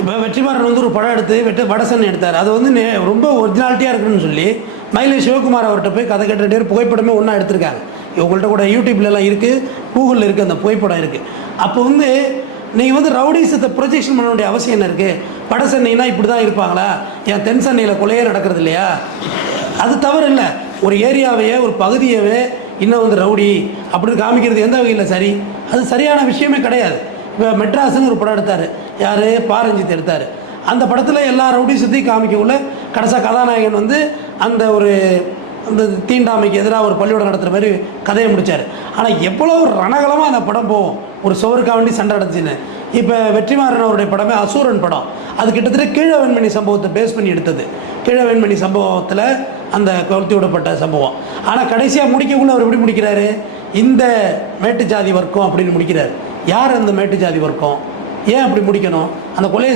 இப்போ வெற்றிமாறன் வந்து ஒரு படம் எடுத்து வடசன் எடுத்தார். அது வந்து ரொம்ப ஒரிஜினாலிட்டியாக இருக்குன்னு சொல்லி மயிலை சிவகுமார் அவர்கிட்ட போய் கதை கேட்டுகிட்டே புகைப்படமே ஒன்றா எடுத்திருக்காங்க. உங்கள்கிட்ட கூட யூடியூப்லலாம் இருக்குது, கூகுளில் இருக்குது, அந்த புகைப்படம் இருக்குது. அப்போ வந்து நீங்கள் வந்து ரவுடிசத்தை ப்ரொஜெக்ஷன் பண்ண வேண்டிய அவசியம் என்ன இருக்குது? வட சென்னைனா இப்படி தான் இருப்பாங்களா? ஏன் தென் சென்னையில் கொலையே நடக்கிறது இல்லையா? அது தவறு இல்லை. ஒரு ஏரியாவையே ஒரு பகுதியவே இன்னும் வந்து ரவுடி அப்படின்னு காமிக்கிறது எந்த வகையில் சரி? அது சரியான விஷயமே கிடையாது. இப்போ மெட்ராஸ்ன்னு ஒரு படம் எடுத்தார். யார்? பாரஞ்சித் எடுத்தார். அந்த படத்தில் எல்லா ரவுடிசத்தையும் காமிக்கக்குள்ள கடைசியாக கதாநாயகன் வந்து அந்த ஒரு அந்த தீண்டாமைக்கு எதிராக ஒரு பள்ளியோட நடத்துகிற மாதிரி கதையை முடித்தார். ஆனால் எவ்வளோ ரணகலமாக அந்த படம் போகும், ஒரு சோறுக்காக வேண்டி சண்டை நடந்துச்சுன்னு. இப்போ வெற்றிமாறன் அவருடைய படமே அசூரன் படம். அது கிட்டத்தட்ட கீழவெண்மணி சம்பவத்தை பேஸ் பண்ணி எடுத்தது. கீழவெண்மணி சம்பவத்தில் அந்த கொளுத்தி விடப்பட்ட சம்பவம். ஆனால் கடைசியாக முடிக்கக்குள்ள அவர் எப்படி முடிக்கிறாரு? இந்த மேட்டு ஜாதி வர்க்கம் அப்படின்னு முடிக்கிறார். யார் அந்த மேட்டு ஜாதி வர்க்கம்? ஏன் அப்படி முடிக்கணும்? அந்த கொலையை